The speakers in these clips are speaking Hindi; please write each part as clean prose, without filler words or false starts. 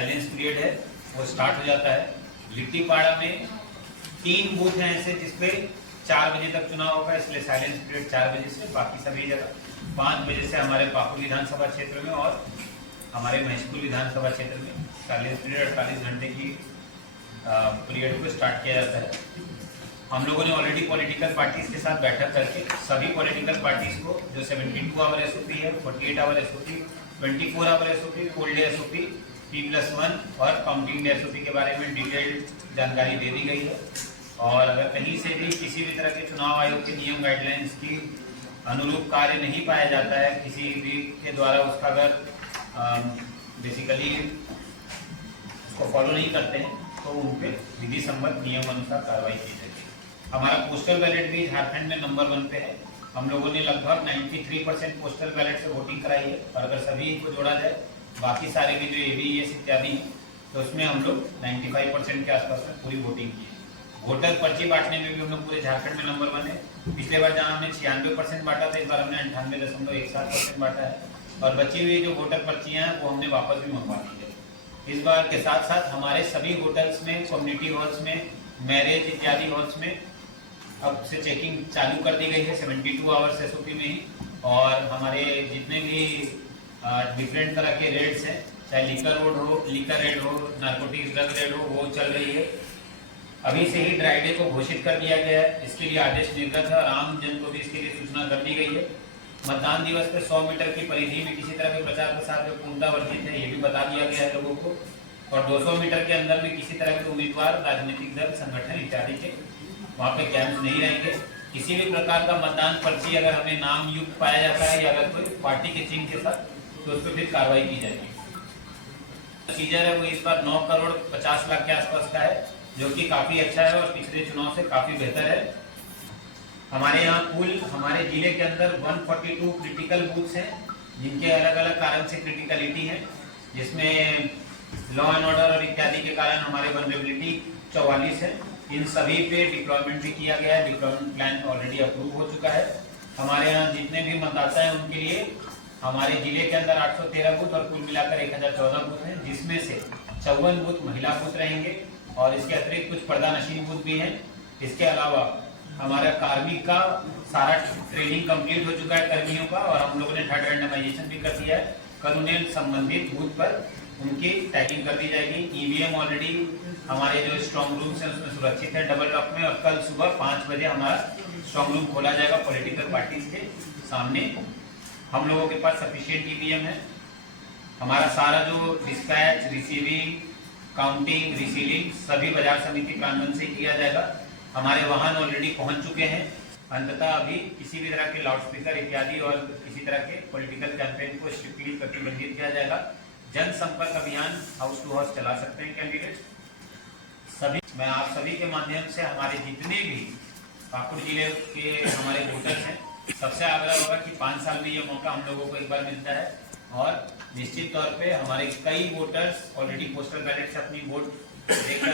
साइलेंस पीरियड है वो स्टार्ट हो जाता है। लिट्टीपाड़ा में 3 बूथ हैं ऐसे जिसपे 4 बजे तक चुनाव होगा, इसलिए साइलेंस पीरियड 4 बजे से, बाकी सभी जगह 5 बजे से हमारे पाकुड़ विधानसभा क्षेत्र में और हमारे महेशपुर विधानसभा क्षेत्र में साइलेंस पीरियड 48 घंटे की पीरियड को स्टार्ट किया जाता है। हम लोगों ने ऑलरेडी पॉलिटिकल पार्टीज के साथ बैठक करके सभी पॉलिटिकल पार्टीज को जो 72 आवर एसओपी है, 48 hour SOP, 24 hour SOP, full day SOP, T+1 और काउंटिंग डे एसओपी के बारे में डिटेल्ड जानकारी दे दी गई है। और अगर कहीं से भी किसी भी तरह के चुनाव आयोग के नियम गाइडलाइंस की अनुरूप कार्य नहीं पाया जाता है, किसी भी के द्वारा उसका अगर बेसिकली उसको फॉलो नहीं करते हैं तो उन पे विधि सम्मत नियम अनुसार कार्रवाई की जाएगी। हमारा पोस्टल बैलेट भी झारखंड में नंबर 1 पे है। हम लोगों ने लगभग 93% पोस्टल बैलेट से वोटिंग कराई है और अगर सभी को जोड़ा जाए बाकी सारे भी जो ABES इत्यादि हैं तो उसमें हम लोग 95% के आसपास में पूरी वोटिंग की है। वोटर पर्ची बांटने में भी हम लोग पूरे झारखंड में नंबर 1 है। पिछले बार जहाँ हमने 96% बांटा था, इस बार हमने 98.17% बांटा है और बची हुई जो वोटर पर्चियाँ हैं वो हमने वापस भी मंगवा दी है। इस बार के साथ साथ हमारे सभी होटल्स में, कम्युनिटी हॉल्स में, मैरिज इत्यादि हॉल्स में अब से चेकिंग चालू कर दी गई है 72 आवर्स एसओपी में ही। और हमारे जितने भी डिफरेंट तरह के रेड्स हैं, चाहे लीकर रेड हो, नारकोटिक्स ड्रग रेड हो, वो चल रही है। अभी से ही ड्राई डे को घोषित कर दिया गया है, इसके लिए आदेश निर्गत है और आम जन को भी इसके लिए सूचना कर दी गई है। मतदान दिवस पे 100 मीटर की परिधि में किसी तरह के प्रचार प्रसार में पूर्णतः वर्जित है, ये भी बता दिया गया है लोगों को। और 200 मीटर के अंदर में किसी तरह के उम्मीदवार, राजनीतिक दल, संगठन इत्यादि के वहाँ पे कैंप नहीं रहेंगे। किसी भी प्रकार का मतदान पर्ची अगर हमें नाम युक्त पाया जाता है या अगर कोई पार्टी के चिन्ह के साथ, तो उस पर फिर कार्रवाई की जाएगी। प्रोसीजर है वो इस बार 9 करोड़ 50 लाख के आसपास का है, जो कि काफी अच्छा है और पिछले चुनाव से काफी बेहतर है। हमारे यहाँ कुल हमारे जिले के अंदर 142 क्रिटिकल बूथ्स हैं, जिनके अलग अलग कारण से क्रिटिकलिटी है, जिसमें लॉ एंड ऑर्डर और इत्यादि के कारण हमारे वनरेबिलिटी 44 है। इन सभी पे डिप्लॉयमेंट भी किया गया है, डिप्लॉयमेंट प्लान ऑलरेडी अप्रूव हो चुका है। हमारे यहाँ जितने भी मतदाता हैं उनके लिए हमारे जिले के अंदर 813 बूथ और कुल मिलाकर 1014 बूथ हैं, जिसमें से 54 बूथ महिला बूथ रहेंगे और इसके अतिरिक्त कुछ पर्दानशीन बूथ भी हैं। इसके अलावा हमारा कार्मिक का सारा ट्रेनिंग कंप्लीट हो चुका है कर्मियों का, और हम लोगों ने थर्ड रैंडमाइजेशन भी कर दिया है। कल उन्हें संबंधित बूथ पर उनकी टैगिंग कर दी जाएगी। EVM ऑलरेडी हमारे जो स्ट्रॉन्ग रूम्स हैं उसमें सुरक्षित है डबल लॉक में, और कल सुबह 5 बजे हमारा स्ट्रॉन्ग रूम खोला जाएगा पॉलिटिकल पार्टीज के सामने। हम लोगों के पास सफिशिएंट EVM है। हमारा सारा जो डिस्पैच, रिसीविंग, काउंटिंग, रिसीलिंग सभी बाजार समिति प्रांगण से किया जाएगा। हमारे वाहन ऑलरेडी पहुंच चुके हैं। अंततः अभी किसी भी तरह के लाउडस्पीकर इत्यादि और किसी तरह के पॉलिटिकल कैंपेन को स्ट्रिक्टली प्रतिबंधित किया जाएगा। जनसंपर्क अभियान हाउस टू हाउस चला सकते हैं कैंडिडेट सभी। मैं आप सभी के माध्यम से हमारे जितने भी पाकुड़ जिले के हमारे वोटर्स हैं, सबसे आग्रह होगा कि 5 साल में ये मौका हम लोगों को एक बार मिलता है और निश्चित तौर पे हमारे कई वोटर्स ऑलरेडी पोस्टल बैलेट से अपनी वोट देकर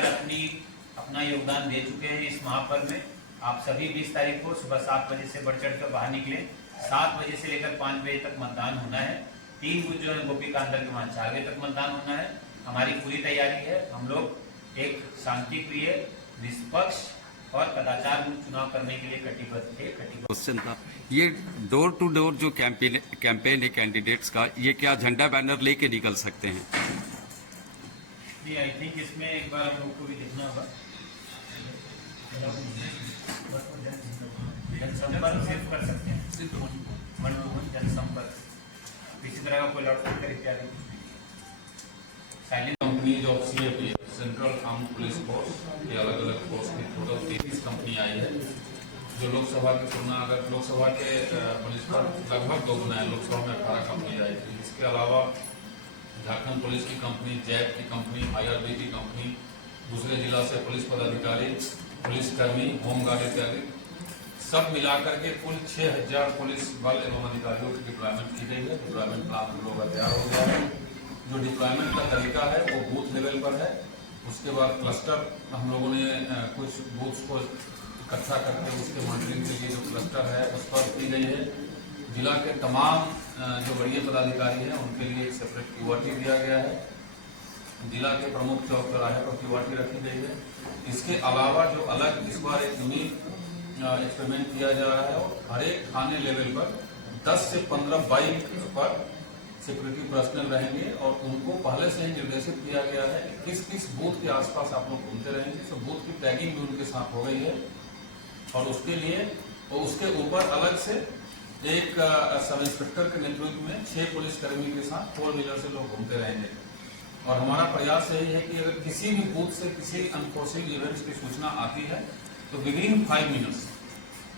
अपना योगदान दे चुके हैं इस महापर्व में। आप सभी 20 तारीख को सुबह 7 बजे से बढ़ चढ़ कर बाहर निकले। 7 बजे से लेकर 5 बजे तक मतदान होना है। 3 बूथ जो है गोपी का अंदर के वहाँ 4 बजे तक मतदान होना है। हमारी पूरी तैयारी है। हम लोग एक शांति प्रिय, निष्पक्ष और कदाचार मुक्त चुनाव करने के लिए कटिबद्ध थे। क्वेश्चन था, ये डोर टू डोर जो कैंपेन है कैंडिडेट्स का, ये क्या झंडा बैनर लेके निकल सकते हैं? जी, आई थिंक इसमें एक बार हम लोग को भी देखना होगा। जनसंपर्क सिर्फ कर सकते हैं, मन टू मन जनसंपर्क, किसी तरह का कोई लाउडस्पीकर इत्यादि। साइलेंट कंपनी जो CAP central arm police force के अलग अलग फोर्स की टोटल 33 कंपनी आई है, जो लोकसभा की तुलना अगर लोकसभा के पुलिस पर लगभग दोगुना है। लोकसभा में 18 कंपनी आई थी। इसके अलावा झारखंड पुलिस की कंपनी, जैप की कंपनी, IRB की कंपनी, दूसरे जिला से पुलिस पदाधिकारी, पुलिसकर्मी, होमगार्ड इत्यादि सब मिलाकर के कुल 6000 पुलिस बल एवं अधिकारियों की डिप्लॉयमेंट की गई है। डिप्लॉयमेंट प्लान हम लोग का तैयार हो गया है। जो डिप्लॉयमेंट का तरीका है वो बूथ लेवल पर है। उसके बाद क्लस्टर हम लोगों ने कुछ बूथ्स को इकट्ठा करके उसके मॉनिटरिंग के लिए जो क्लस्टर है उस पर की गई है। जिला के तमाम जो वरीय पदाधिकारी हैं उनके लिए एक सेपरेट QRT दिया गया है। जिला के प्रमुख चौक चौराहे पर क्यूआरटी रखी गई है। इसके अलावा जो अलग इस बार एक यूनिक एक्सपेरिमेंट किया जा रहा है, और हर एक थाने लेवल पर 10 से 15 बाइक पर सिक्योरिटी पर्सनल रहेंगे, और उनको पहले से ही निर्देशित किया गया है कि किस किस बूथ के आसपास आप लोग घूमते रहेंगे। तो बूथ की टैगिंग भी उनके साथ हो गई है, और उसके लिए उसके ऊपर अलग से एक सब इंस्पेक्टर के नेतृत्व में 6 पुलिसकर्मी के साथ 4 व्हीलर से लोग घूमते रहेंगे। और हमारा प्रयास यही है कि अगर किसी भी बूथ से किसी अनफोर्सिंग इवेंट्स की सूचना आती है तो विदिन 5 मिनट्स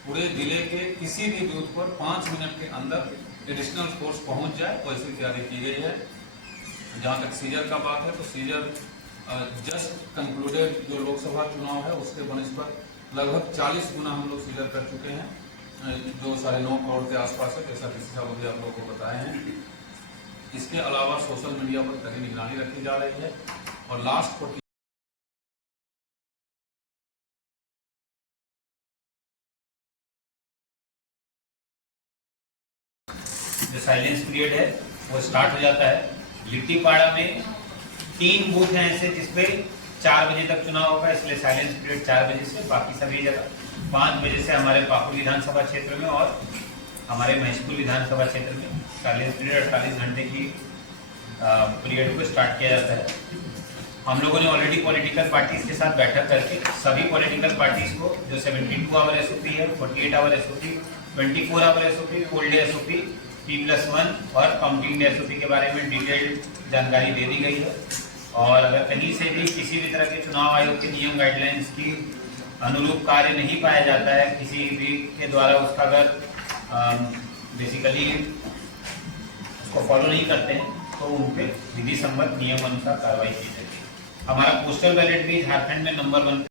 पूरे जिले के किसी भी बूथ पर 5 मिनट के अंदर एडिशनल फोर्स पहुंच जाए, और ऐसी तैयारी की गई है। जहां तक सीजर का बात है तो सीजर जस्ट कंक्लूडेड जो लोकसभा चुनाव है उसके बनिस्पत लगभग 40 गुना हम लोग सीजर कर चुके हैं, जो 9.5 करोड़ के आसपास है, जैसा किसी साहब अभी आप लोगों को बताए हैं। इसके अलावा सोशल मीडिया पर कड़ी निगरानी रखी जा रही है, और लास्ट 40 जो साइलेंस पीरियड है वो स्टार्ट हो जाता है। लिट्टीपाड़ा में 3 बूथ हैं ऐसे जिसपे 4 बजे तक चुनाव होगा, इसलिए साइलेंस पीरियड 4 बजे से, बाकी सभी जगह 5 बजे से हमारे पाकुड़ विधानसभा क्षेत्र में और हमारे महसपुर विधानसभा क्षेत्र में साइलेंस पीरियड 48 घंटे की पीरियड को स्टार्ट किया जाता है। हम लोगों ने ऑलरेडी पॉलिटिकल पार्टीज के साथ बैठक करके सभी पॉलिटिकल पार्टीज को जो 72 आवर एसओपी है, 48 hour SOP, 24 hour SOP, full day SOP, P+1 और काउंटिंग एसओपी के बारे में डिटेल्ड जानकारी दे दी गई है। और अगर कहीं से भी किसी भी तरह के चुनाव आयोग के नियम गाइडलाइंस की अनुरूप कार्य नहीं पाया जाता है, किसी भी के द्वारा उसका अगर बेसिकली उसको फॉलो नहीं करते हैं तो उन पे विधि सम्मत नियम अनुसार कार्रवाई की जाएगी। हमारा पोस्टल बैलेट भी झारखंड में नंबर 1 पे